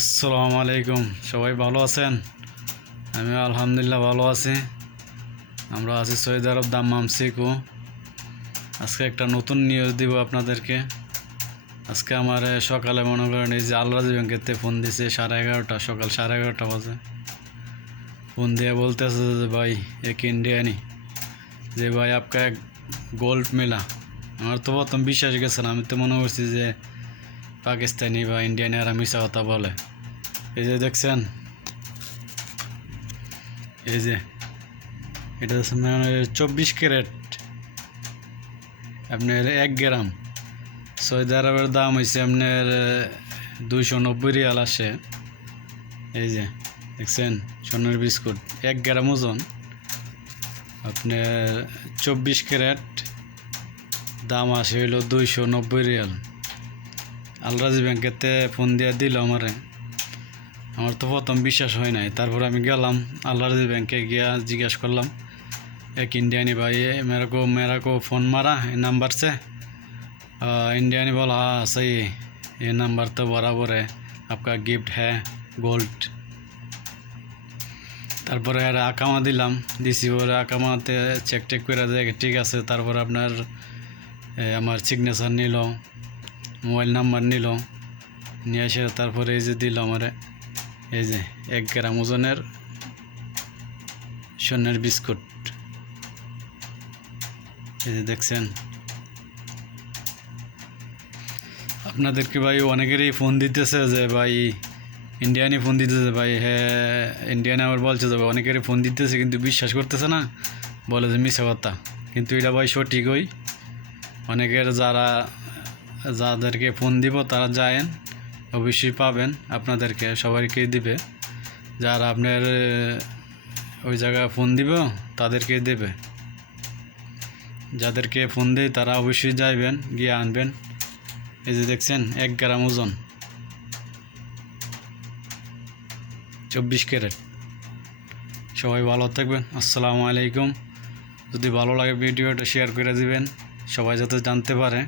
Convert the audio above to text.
আসসালামু আলাইকুম। সবাই ভালো আছেন? আমি আলহামদুলিল্লাহ ভালো আছি। আমরা আছি সৌদি আরব দাম্মাম সিকু। আজকে একটা নতুন নিউজ দিব আপনাদেরকে। আজকে আমার সকালে মনে করেন এই যে আল রাজি ব্যাংকেতে ফোন দিছে 11:30 সকাল 11:30 বাজে। ফোন দিয়ে বলতেছে যে ভাই এক ইন্ডিয়ানি যে ভাই আপকা এক গোল্ড মেলা। আমার তো প্রথম বিশ্বাস গেছে না, আমি তো মনে করছি যে পাকিস্তানি বা ইন্ডিয়ানি আর মিশা কথা বলে। এই যে দেখছেন, এই যে এটা মানে 24 ক্যারেট, আপনার 1 গ্রাম। সৌদি আরবের দাম হয়েছে আপনার 290 রিয়াল আসে। এই যে দেখছেন সোনার বিস্কুট 1 গ্রাম ওজন, আপনার 24 ক্যারেট, দাম আসে হইল 290 রিয়াল। আলরাজি ব্যাংকেতে ফোন দিয়ে দিল আমার তো প্রথম বিশ্বাস হয় নাই। তারপর আমি গেলাম আলরাজি ব্যাংকে গিয়া জিজ্ঞাসা করলাম एक इंडियानी भाई है, मेरे को फ़ोन मारा नंबर से। इंडियानी बोला हाँ सही है, ये नंबर तो बराबर है, आपका गिफ्ट है गोल्ड। তারপরে আর আকামা দিলাম, দিছি বলে আকামাতে চেক টেক করে দেখে ঠিক আছে। তারপর আপনার আমার সিগনেচার নিল, মোবাইল নাম্বার নিল, নিয়ে এসে তারপরে এই যে দিল আমারে এই যে 1 গ্রাম ওজনের সোনার বিস্কুট। এই যে দেখছেন, আপনাদেরকে ভাই অনেকেরই ফোন দিতেছে যে ভাই ইন্ডিয়ানি ফোন দিতেছে ভাই, হ্যাঁ ইন্ডিয়ানি আবার বলছে যে অনেকেরই ফোন দিতেছে কিন্তু বিশ্বাস করতেছে না, বলে যে মিশা কথা। কিন্তু এটা ভাই সঠিকই। অনেকের যাদেরকে ফোন দিব তারা যায়েন, অবশ্যই পাবেন, আপনাদেরকে সবাইকেই দিবে। যারা আপনার ওই জায়গায় ফোন দিব তাদেরকেই দেবে। যাদেরকে ফোন দেয় তারা অবশ্যই যাইবেন, গিয়ে আনবেন। এই যে দেখছেন 1 গ্রাম ওজন, 24 ক্যারেট। সবাই ভালো থাকবেন। আসসালামু আলাইকুম। যদি ভালো লাগে ভিডিওটা শেয়ার করে দিবেন, সবাই যাতে জানতে পারে।